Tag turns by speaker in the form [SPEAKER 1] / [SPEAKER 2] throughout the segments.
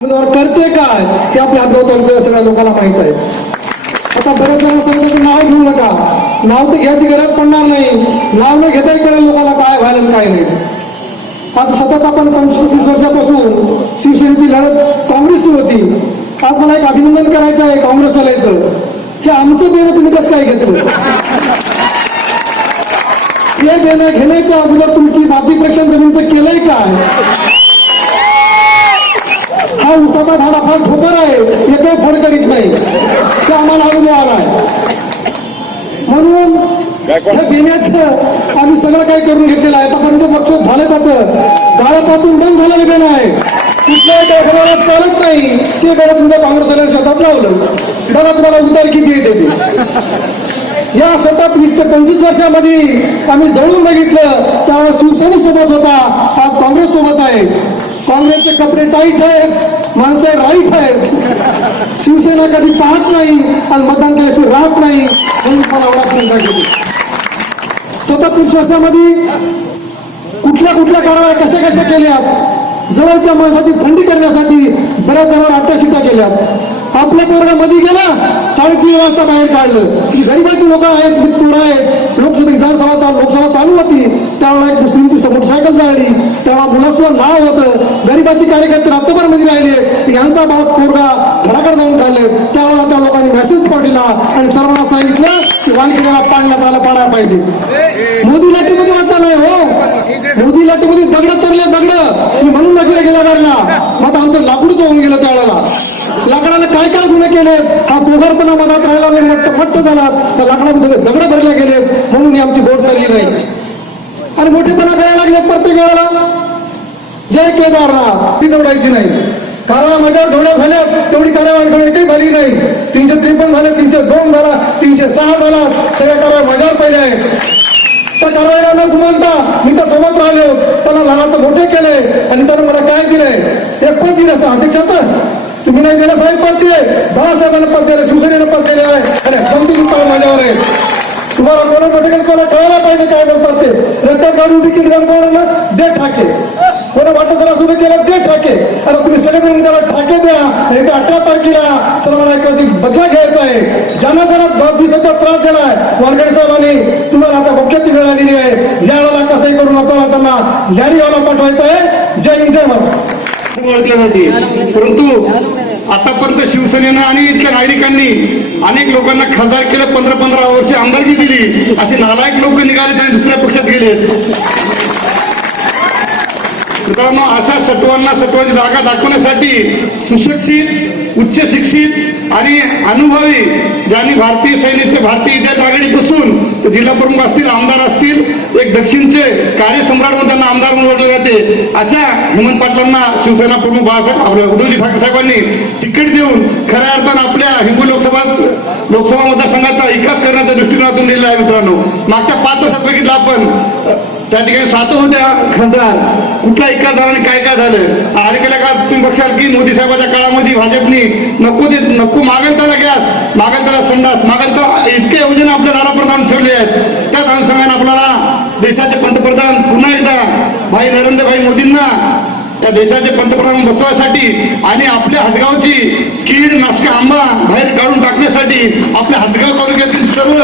[SPEAKER 1] करते काय ते आपल्या हातगाव तालुक्याच्या सगळ्या लोकांना माहीत आहे. आता बऱ्याच जण सांगतात नाव घेऊ नका. नाव तर घ्यायची गरज पडणार नाही. नाव न घेताही कळेल लोकांना काय व्हायला काय नाही. आज सतत आपण पंचवीस वर्षापासून शिवसेनेची लढत काँग्रेसची होती. आज मला एक अभिनंदन करायचं आहे काँग्रेसवाल्याचं. की आमचं बेन तुम्ही कसं काय घेतलं? हे बेन घेण्याच्या अगोदर तुमची माती प्रेक्षण जमीनचं केलंय काय? हा उसाचा झाड फार ठोकर आहे. एकही फड करीत नाही. ते आम्हाला अनुभव आलाय. म्हणून हे बेण्याचं आम्ही सगळं काही करून घेतलेलं आहे. आतापर्यंत वर्कशॉप झालं त्याचं. गाळापातून बंद झालेलं बेन आहे. कुठल्याही कारखान्याला चालत नाही. ते गाडं तुमच्या काँग्रेस शेतात लावलं. बघा तुम्हाला उतार किती येते ते. या सतत वीस ते पंचवीस वर्षामध्ये आम्ही जळून बघितलं. त्यावेळेस शिवसेने सोबत होता. आज काँग्रेस सोबत आहे. काँग्रेसचे कपडे टाईट आहेत. माणसं राईट आहे शिवसेना कधी पाहत नाही आणि मतदान केल्याशिवाय राहत नाही म्हणून मला एवढा चिंता केली. सतत विश्वासामध्ये कुठल्या कुठल्या कारवाया कशा कशा केल्या जवळच्या माणसाची थंडी करण्यासाठी बऱ्याच जणांना अट्टाशिटा केल्या आपलं पोरगा मध्ये गेला साडेतीन वाजता बाहेर काढलं. की गरीबाची लोक आहेत पोरं आहेत लोकसभा विधानसभा चालू लोकसभा चालू होती त्यावेळेला एक मुस्लिमची मोटरसायकल जाळली तेव्हा मुलाचं नाव होतं. गरीबाची कार्यकर्ते रात्रभरमध्ये राहिले. यांचा बाप पोरगा घराकडे जाऊन काढले. त्यावेळेला त्या लोकांनी मेसेज पाठवला आणि सर्वांना सांगितलं की वानखेड्याला पाडण्यात आलं पाडायला पाहिजे. मोदी लाटीमध्ये वाटतं नाही हो. मोदी लाटीमध्ये दगड तरले दगड. मी म्हणून नगरे गेला घरला मग आमचं लाकूडच होऊन गेलं त्यावेळेला. काय काय गुन्हे केले? हा पोगरपणा मनात राहिला नाही मोठं फट्ट झाला. तर लाकडामध्ये दगड भरले गेले. म्हणून ही आमची बोट धरली नाही आणि मोठेपणा करायला लागले प्रत्येक वेळेला. जय केदारनाथ. ती दौडायची नाही. कारण माझ्या धोड्या झाल्या तेवढी कारवाई एकही झाली नाही. तीनशे त्रेपन्न झाले तीनशे दोन झाला तीनशे सहा झाला. सगळ्या कारवाया माझ्यावर पाहिजे आहेत. त्या कारवाईला न गुमानता मी तर सोबत राहिलो. त्याला लहानाचं मोठे केले आणि त्यानं मला काय दिलंय? ते पण दिलं असं. अध्यक्षाचं? तुम्ही नाही दिलं साहेब पद दिले बाळासाहेबांना पद दिलं शिवसेनेनं पद दिले आहे आणि समजून पाय माझ्यावर आहे तुम्हाला कोणा पटेल कोणा कळायला पाहिजे काय बोलतात ते रस्त्यात गाडी उभी केली कोणाला दे ठाके. कोणा वाटत जरा उभे केलं दे ठाके. अरे तुम्ही सगळे मिळून त्याला ठाके द्या. एकदा अठरा तारखेला सर्वांना एखादी बदला घ्यायचा आहे. ज्यांना ज्यांना दिवसाचा त्रास दिलाय वानखेडे साहेबांनी तुम्हाला आता मुख्यची वेळ आलेली आहे. या वेळेला कसंही करून आपल्याला त्यांना लॅरी यायला पाठवायचं आहे. जय हिंद जय महाराज
[SPEAKER 2] जाते परंतु आतापर्यंत शिवसेनेनं आणि इथल्या नागरिकांनी अनेक लोकांना खासदार केलं पंधरा पंधरा वर्ष आमदारकी दिली. असे नालायक लोक निघाले आणि दुसऱ्या पक्षात गेले. मित्रांनो अशा सत्वांना सत्वाची जागा दाखवण्यासाठी सुशिक्षित उच्च शिक्षित आणि अनुभवी ज्यांनी भारतीय सैनिकचे भारतीय इतिहास आघाडीत बसून ते जिल्हा प्रमुख असतील आमदार असतील एक दक्षिणचे कार्यसम्राट म्हणून त्यांना आमदार म्हणून ओळखले जाते. अशा हेमंत पाटलांना शिवसेना प्रमुख बाळासाहेब आपल्या उद्धवजी ठाकरे साहेबांनी तिकीट देऊन खऱ्या अर्थानं आपल्या हिंगू लोकसभा लोकसभा मतदारसंघाचा विकास करण्याच्या दृष्टिकोनातून दिलेला आहे मित्रांनो. मागच्या पाच वर्षात आपण त्या ठिकाणी सात होत्या. खासदार कुठल्या एका काय काय झालं? आणि गेल्या काळात तुम्ही बघशाल की मोदी साहेबाच्या काळामध्ये भाजपनी नको देत नको मागेल त्याला गॅस मागेल त्याला संडास मागेल त्याला इतके योजना आपल्या दारापर्यंत ठेवले आहेत. त्याच अनुषंगाने आपल्याला देशाचे पंतप्रधान पुन्हा एकदा भाई नरेंद्रभाई मोदींना त्या देशाचे पंतप्रधान बसवायसाठी आणि आपल्या हदगावची कीड नाशका आंबा बाहेर काढून टाकण्यासाठी आपल्या हदगाव तालुक्यातील सर्व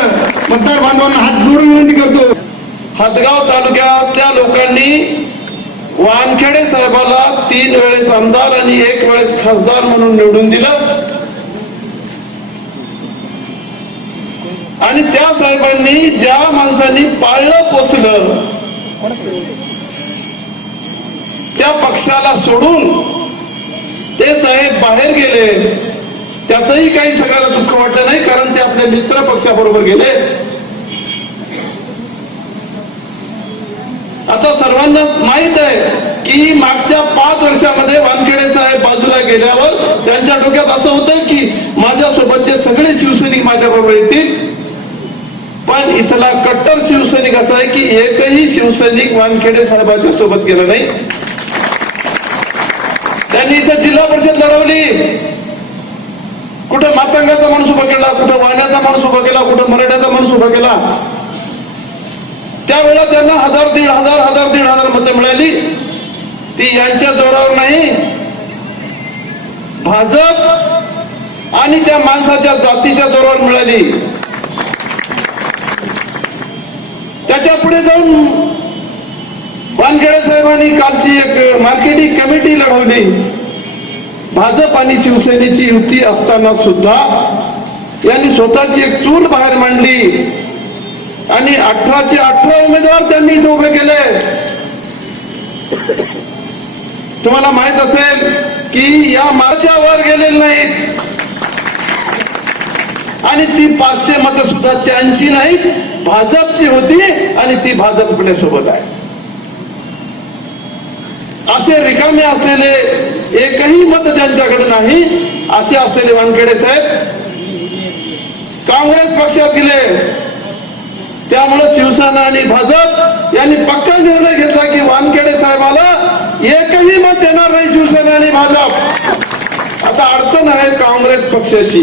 [SPEAKER 2] मतदार बांधवांना हात जोडून विनंती करतो.
[SPEAKER 3] हदगाव तालुक्यातल्या लोकांनी वानखेडे साहेबाला तीन वेळेस आमदार आणि एक वेळेस खासदार म्हणून निवडून दिलं. आणि त्या साहेबांनी ज्या माणसांनी पाळलं पोचलं त्या पक्षाला सोडून ते साहेब बाहेर गेले. त्याचही काही सगळ्याला दुःख वाटलं नाही कारण ते आपल्या मित्र पक्षाबरोबर गेले. आता सर्वांना माहीत आहे की मागच्या पाच वर्षामध्ये वानखेडे साहेब बाजूला गेल्यावर त्यांच्या डोक्यात असं होतं की माझ्या सोबतचे सगळे शिवसैनिक माझ्या बरोबर येतील. पण इथला कट्टर शिवसैनिक असा आहे की एकही शिवसैनिक वानखेडे साहेबांच्या सोबत गेला नाही. त्यांनी इथं जिल्हा परिषद लढवली. कुठं मातंगाचा माणूस उभा केला कुठं वाण्याचा माणूस उभा केला कुठं मराठ्याचा माणूस उभा केला. त्यावेळेला त्यांना हजार दीड हजार हजार दीड हजार मतं मिळाली. ती यांच्या जोरावर नाही. भाजप आणि त्या माणसाच्या जातीच्या जोरावर मिळाली. त्याच्या पुढे जाऊन वानखेडे साहेबांनी कालची एक मार्केटिंग कमिटी लढवली. भाजप आणि शिवसेनेची युती असताना सुद्धा यांनी स्वतःची एक चूल बाहेर मांडली. आणि अठराचे अठरा उमेदवार त्यांनी इथे उभे केले. तुम्हाला माहीत असेल की या मार्च्या वर गेलेले नाहीत. आणि ती पाचशे मतं सुद्धा त्यांची नाही भाजपची होती आणि ती भाजपकडे सोबत आहे. असे रिकामे असलेले एकही मत त्यांच्याकडे नाही असे असलेले वानखेडे साहेब. काँग्रेस पक्षात गेले. त्यामुळे शिवसेना आणि भाजप यांनी पक्का निर्णय घेतला की वानखेडे साहेबाला एकही मत देणार नाही शिवसेना आणि भाजप. आता अडचण आहे काँग्रेस पक्षाची.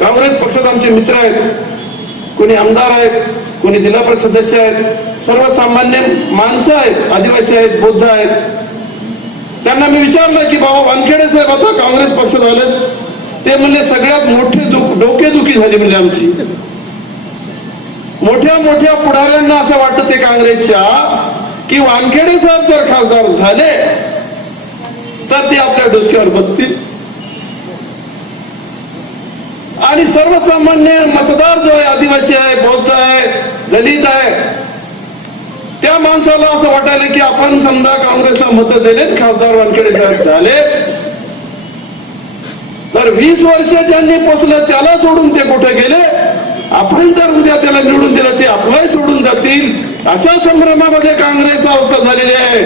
[SPEAKER 3] काँग्रेस पक्षात आमचे मित्र आहेत. कोणी आमदार आहेत कोणी जिल्हा परिषद सदस्य आहेत. सर्वसामान्य माणसं आहेत आदिवासी आहेत बौद्ध आहेत. त्यांना मी विचारलं की बाबा वानखेडे साहेब आता काँग्रेस पक्षात आले ते म्हणजे सगळ्यात मोठी दुख डोकेदुखी झाली म्हणजे आमची. मोठ्या मोठ्या पुढाऱ्यांना असं वाटत ते काँग्रेसच्या की वानखेडे साहेब जर खासदार झाले तर ते आपल्या डोक्यावर बसतील. आणि सर्वसामान्य मतदार जो आहे आदिवासी आहे बौद्ध आहे दलित आहे त्या माणसाला असं वाटायला की आपण समजा काँग्रेसला मत दिले खासदार वानखेडे साहेब झाले तर वीस वर्ष ज्यांनी पोचलं त्याला सोडून ते कुठे गेले? आपण जर उद्या त्याला निवडून दिलं ते आपलाही सोडून जातील. अशा संभ्रमामध्ये काँग्रेस अवस्था झालेली आहे.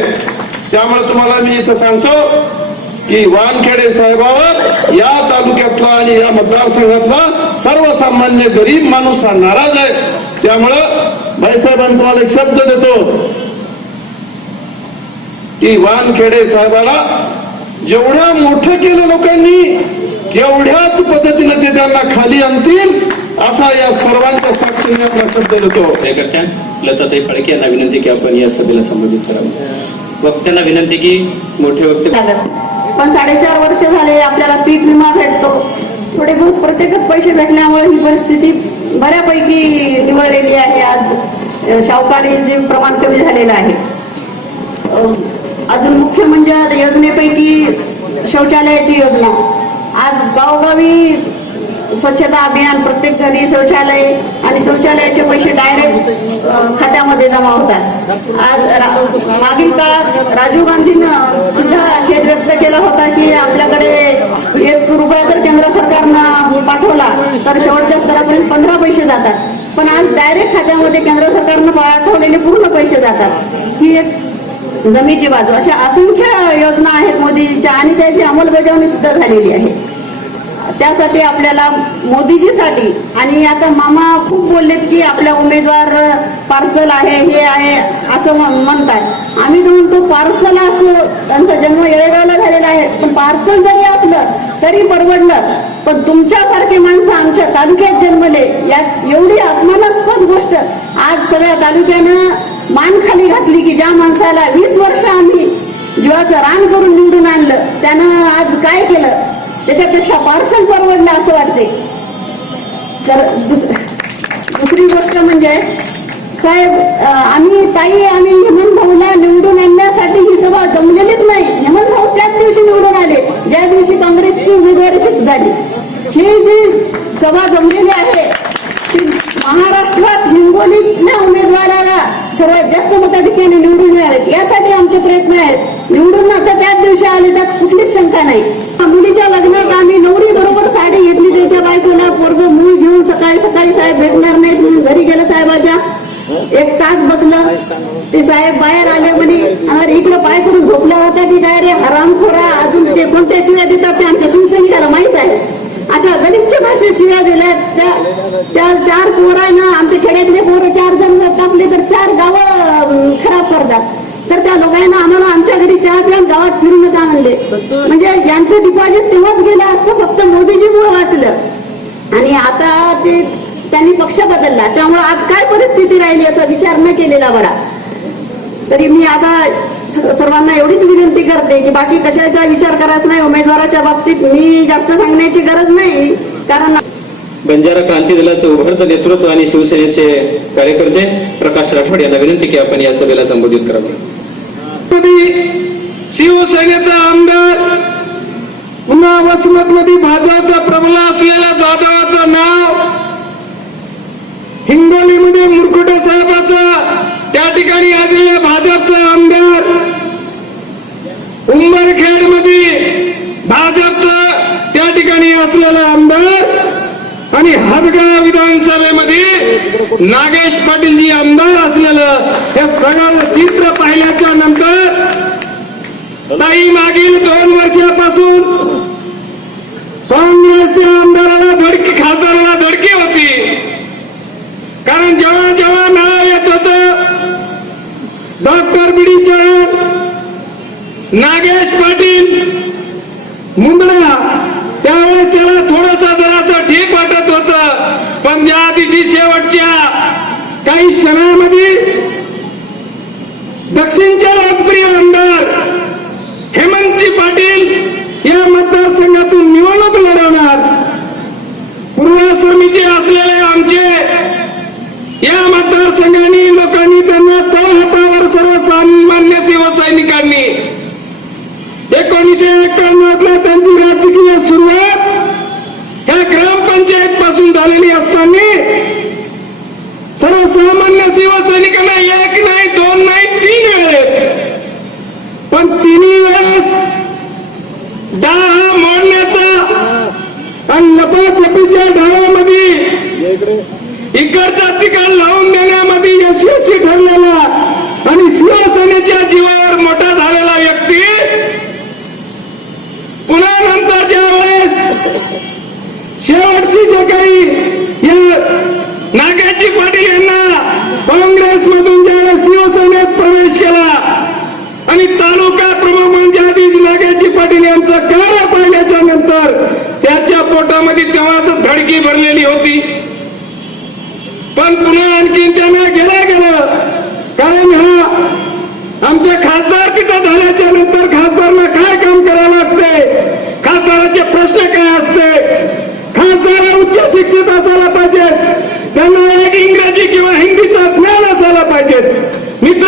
[SPEAKER 3] त्यामुळे तुम्हाला मी इथं सांगतो की वानखेडे साहेबावर या तालुक्यातला आणि या मतदारसंघातला सर्वसामान्य गरीब माणूस हा नाराज आहे. त्यामुळं भाईसाहेबांनी तुम्हाला एक शब्द देतो की वानखेडे साहेबाला जेवढ्या मोठं केलं लोकांनी जेवढ्याच पद्धतीने ते त्यांना खाली आणतील. असा या सर्वांच्या साक्षीने आपला शब्द देतो.
[SPEAKER 4] कार्यकर्त्या लताताई फाळके यांना विनंती की आपण या सभेला संबोधित करावं. वक्त्यांना विनंती की मोठे वक्ते
[SPEAKER 5] पण साडेचार वर्ष झाले आपल्याला पीक विमा भेटतो. थोडे बहुत प्रत्येकच पैसे भेटल्यामुळे ही परिस्थिती बऱ्यापैकी निवळलेली आहे. आज अ, शाहूकारीचे प्रमाण कमी झालेलं आहे. अजून मुख्य म्हणजे योजनेपैकी शौचालयाची योजना. आज गावोगावी स्वच्छता अभियान प्रत्येक घरी शौचालय आणि शौचालयाचे पैसे डायरेक्ट खात्यामध्ये जमा होतात. आज मागील काळात राजीव गांधीनं सुद्धा हे व्यक्त केला होता की आपल्याकडे एक रुपया जर केंद्र सरकारनं पाठवला तर शेवटच्या स्तरापर्यंत पंधरा पैसे जातात. पण आज डायरेक्ट खात्यामध्ये केंद्र सरकारनं पाठवलेले पूर्ण पैसे जातात. ही एक जमीची बाजू. अशा असंख्य योजना आहेत मोदीजीच्या आणि त्याची अंमलबजावणी सुद्धा झालेली आहे. त्यासाठी आपल्याला मोदीजीसाठी आणि आता मामा खूप बोललेत की आपल्या उमेदवार पार्सल आहे हे आहे असं म्हण- म्हणतात आम्ही म्हणतो पार्सल असो त्यांचा जन्म येळेगावला झालेला आहे. पण पार्सल जरी असलं तरी परवडलं. पण तुमच्यासारखे माणसं आमच्या तालुक्यात जन्मले यात एवढी अपमानास्पद गोष्ट. आज सगळ्या तालुक्यानं मान खाली घातली की ज्या माणसाला वीस वर्ष आम्ही जीवाचं रान करून निवडून आणलं त्यानं आज काय केलं? त्याच्यापेक्षा पार्सल परवडलं असं वाटते तर दुस- दुसरी गोष्ट म्हणजे साहेब आम्ही ताई आम्ही हेमंत भाऊला निवडून आणण्यासाठी ही सभा जमलेलीच नाही. हेमंत भाऊ त्याच दिवशी निवडून आले. ज्या दिवशी काँग्रेसची उमेदवारी फिक्स झाली. ही जी सभा जमलेली आहे ती महाराष्ट्रात हिंगोलीतल्या उमेदवाराला सर्वात जास्त मताधिक्याने निवडून यावेत. यासाठी आमचे प्रयत्न आहेत. निवडून आता त्याच दिवशी आले त्यात कुठलीच शंका नाही. मुलीच्या लग्नात आम्ही नवरी बरोबर साडी घेतली. त्याच्या बायकोला पोरग मूल घेऊन सकाळी सकाळी साहेब भेटणार नाहीत म्हणून घरी गेलं साहेबाच्या. एक तास बसलं. ते साहेब बाहेर आले म्हणे इकडे पाय करून झोपल्या होत्या की काय रे? हरामखोरा. अजून ते कोणत्या शिव्या देतात ते आमच्या शिवसैनिकाला माहीत आहे. अशा गलिच्छ भाषेत शिव्या दिल्या त्या त्या चार पोरं आहे ना आमच्या खेड्यातले पोरं चार जण जर टाकले तर चार गावं खराब करतात. तर त्या लोकांना आम्हाला आमच्या घरी चहा पिऊन गावात फिरून आणले. म्हणजे यांचं डिपॉझिट तेव्हाच गेलं असतं फक्त मोदीजी मुळे वाचलं. आणि आता ते त्यांनी पक्ष बदलला. त्यामुळे आज काय परिस्थिती राहिली याचा विचार न केलेला बरा. तरी मी आता सर्वांना एवढीच विनंती करते की बाकी कशाचा विचार करायचा नाही उमेदवाराच्या बाबतीत मी जास्त सांगण्याची गरज नाही कारण
[SPEAKER 4] बंजारा क्रांती दलाचं उभारतं नेतृत्व आणि शिवसेनेचे कार्यकर्ते प्रकाश राठोड यांना विनंती की आपण या सभेला संबोधित करावं.
[SPEAKER 6] तुम्ही शिवसेनेचा आमदार पुन्हा वसमत मध्ये भाजपचा प्रबला असलेला जाधवाचं नाव हिंगोलीमध्ये मुरकुटे साहेबाचा त्या ठिकाणी आलेला भाजपचा आमदार उंबरखेडमध्ये भाजपचा त्या ठिकाणी असलेला आमदार आणि हदगाव विधानसभेमध्ये नागेश पाटील जी आमदार असलेलं हे सगळं पाटील या मतदारसंघातून निवडणूक लढवणार. पूर्व समिती असलेले आमचे या मतदारसंघाने लोकांनी त्यांना तळहातावर सर्वसामान्य सेवा सैनिकांनी एकोणीशे एक्क्याण्णवला त्यांची राजकीय सुरुवात ह्या ग्रामपंचायत पासून झालेली असताना इकडचा तिकड लावून देण्यामध्ये यशस्वी ठरलेला आणि शिवसेनेच्या जीवावर मोठा झालेला व्यक्ती पुन्हा नंतरच्या वेळेस शेवटची जे काही नागाजी पाटील यांना काँग्रेस मधून ज्यावेळेस शिवसेनेत प्रवेश केला आणि तालुका प्रमुख म्हणजे आधीच नागाजी पाटील यांचा कार्य पाहिल्याच्या नंतर त्याच्या पोटामध्ये तेव्हाच धडकी भरलेली होती. पण पुन्हा आणखीन त्यांना गेला गेलं कारण हा आमच्या खासदार तिथं झाल्याच्यानंतर खासदारांना काय काम करावं लागते खासदाराचे प्रश्न काय असते? खासदार उच्च शिक्षित असायला पाहिजे. त्यांना एक इंग्रजी किंवा हिंदीचा ज्ञान असायला पाहिजे. मित्र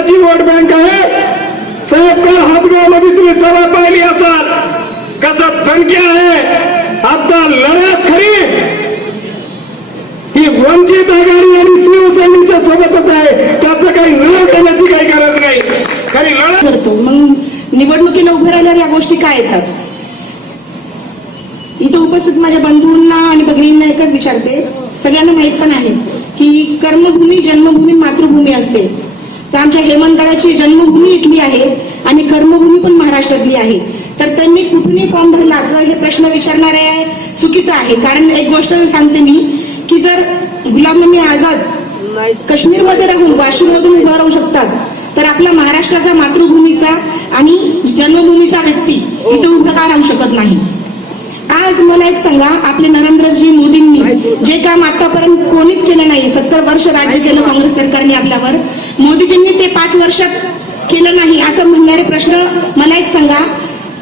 [SPEAKER 6] काही
[SPEAKER 7] वोट बँक आहे. साहेब काल हातगावमध्ये तुम्ही सभा पाहिली असाल. कसा दणक्या आहे. आता लढ्यात खरी. ही वंचित आघाडी आणि शिवसेनेच्या सोबतच आहे. त्याचं काही न ठेवण्याची काही गरज नाही. खरी लढत
[SPEAKER 8] करतो. मग निवडणुकीला उभे राहिल्यावर या गोष्टी काय येतात? इथं उपस्थित माझ्या बंधूंना आणि भगिनींना एकच विचारते. सगळ्यांना माहीत पण आहे की कर्मभूमी जन्मभूमी मातृभूमी असते. तर आमच्या हेमंतराची जन्मभूमी इथली आहे आणि कर्मभूमी पण महाराष्ट्रातली आहे. तर त्यांनी कुठूनही फॉर्म भरला तर हे प्रश्न विचारणारे आहे चुकीचं आहे. कारण एक गोष्ट सांगते मी की जर गुलाम नबी आझाद काश्मीरमध्ये राहून वाशिममधून उभं राहू शकतात तर आपला महाराष्ट्राचा मातृभूमीचा आणि जन्मभूमीचा व्यक्ती इथे उभं का राहू शकत नाही? आज मला एक सांगा आपले नरेंद्रजी मोदींनी जे काम आतापर्यंत कोणीच केलं नाही सत्तर वर्ष राज्य केलं काँग्रेस सरकारने आपल्यावर मोदीजींनी ते पाच वर्षात केलं नाही असं म्हणणारे प्रश्न मला एक सांगा.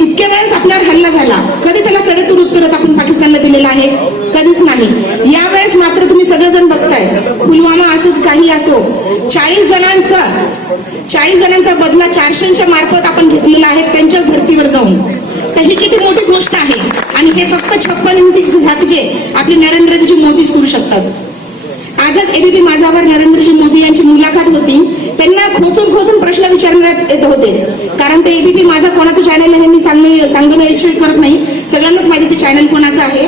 [SPEAKER 8] इतक्या वेळेस आपल्यावर हल्ला झाला. कधी त्याला सडेतून उत्तर आपण पाकिस्तानला दिलेलं आहे? कधीच नाही. यावेळेस मात्र तुम्ही सगळेजण बघताय. पुलवामा असो काही असो चाळीस जणांचा चाळीस जणांचा बदला चारशेच्या मार्फत आपण घेतलेला आहे त्यांच्याच धर्तीवर जाऊन. तर ही किती मोठी गोष्ट आहे. आणि हे फक्त छप्पन इंची आपले नरेंद्रजी मोदीच करू शकतात. आजच एबीपी माझावर नरेंद्रजी मोदी यांची मुलाखत होती. त्यांना खोचून खोचून प्रश्न विचारण्यात येत होते. कारण ते एबीपी माझा कोणाचं चॅनल आहे मी सांगणे सांगणं इच्छित करत नाही. सगळ्यांनाच माहिती ते चॅनल कोणाचं आहे.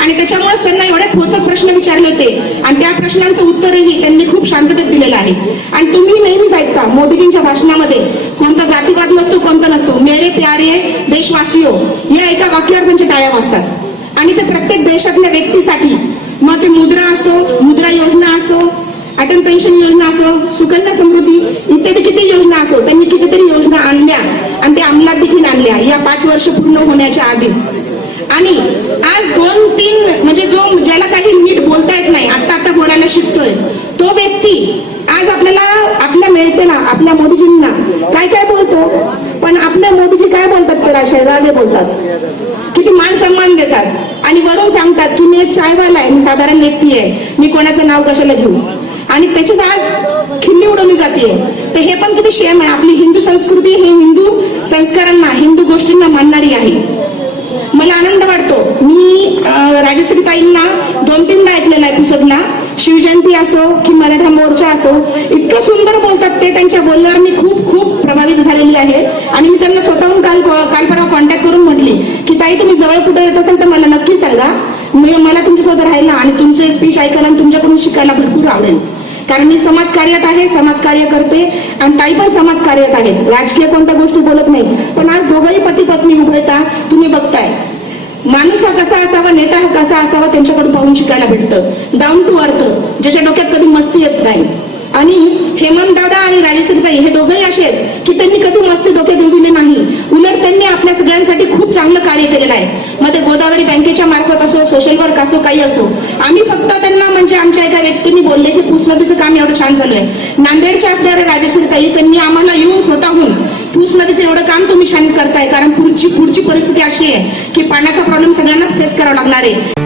[SPEAKER 8] आणि त्याच्यामुळेच त्यांना एवढे खोचक प्रश्न विचारले होते. आणि त्या प्रश्नांचं उत्तरही त्यांनी खूप शांततेत दिलेलं आहे. आणि तुम्ही नेहमीच ऐकता मोदीजींच्या भाषणामध्ये कोणता जातीवाद नसतो कोणता नसतो. मेरे प्यारे देशवासियो या एका वाक्यावर त्यांच्या टाळ्या वाजतात. आणि ते प्रत्येक देशातल्या व्यक्तीसाठी मग ते मुद्रा असो मुद्रा योजना असो अटल पेन्शन योजना असो सुकन्या समृद्धी इत्यादी किती योजना असो त्यांनी कितीतरी योजना आणल्या आणि त्या अंमलात देखील आणल्या. या पाच वर्ष पूर्ण होण्याच्या आधीच. आणि आज दोन तीन म्हणजे जो ज्याला काही नीट बोलता येत नाही आता आता बोलायला शिकतोय तो व्यक्ती आज आपल्याला आपल्या मिळते ना आपल्या मोदीजींना काय काय बोलतो? पण आपल्या मोदीजी काय बोलतात त्याला शेजारे बोलतात. किती मान सन्मान देतात. आणि वरून सांगतात की मी एक चायवाला आहे मी साधारण व्यक्ती आहे. मी कोणाचं नाव कशाला घेऊ? आणि त्याचीच आज खिल्ली उडवली जाते तर हे पण किती शेम आहे. आपली हिंदू संस्कृती ही हिंदू संस्कारांना हिंदू गोष्टींना मानणारी आहे. मला आनंद वाटतो. मी राजश्रीताईंना राजश्री ताईंना दोन तीनदा ऐकलेला एपिसोडला शिवजयंती असो की मराठा मोर्चा असो इतकं सुंदर बोलतात ते. त्यांच्या बोलण्यावर मी खूप खूप प्रभावित झालेली आहे. आणि मी त्यांना स्वतःहून काल काल परवा कॉन्टॅक्ट करून म्हटली की ताई तुम्ही जवळ कुठे येत असाल तर मला नक्की सांगा. मी मला तुमच्यासोबत राहायला आणि तुमचे स्पीच ऐकायला आणि तुमच्याकडून शिकायला भरपूर आवडेल. कारण मी समाज कार्यात आहे समाज कार्य करते आणि ताई पण समाज कार्यात आहेत. राजकीय कोणत्या गोष्टी बोलत नाही पण आज दोघंही पती पत्नी उभयता तुम्ही बघताय. माणूस हा कसा असावा नेता हा कसा असावा त्यांच्याकडून पाहून शिकायला भेटतं. डाऊन टू अर्थ ज्याच्या डोक्यात कधी मस्ती येत नाही. आणि हेमंत दादा आणि राजेश्रीताई हे दोघंही असे आहेत की त्यांनी कधी मस्ती डोके येऊ दिले नाही. उलट त्यांनी आपल्या सगळ्यांसाठी खूप चांगलं कार्य केलेलं आहे. मग ते गोदावरी बँकेच्या मार्फत असो सोशल वर्क असो काही असो आम्ही फक्त त्यांना म्हणजे आमच्या एका व्यक्तींनी बोलले की पुसनदीचं काम एवढं छान झालंय आहे. नांदेडच्या असणाऱ्या राजेश्रीताई त्यांनी आम्हाला येऊन स्वतःहून पूस नदीचं एवढं काम तुम्ही छान करताय. कारण पुढची पुढची परिस्थिती अशी आहे की पाण्याचा प्रॉब्लेम सगळ्यांनाच फेस करावा लागणार आहे.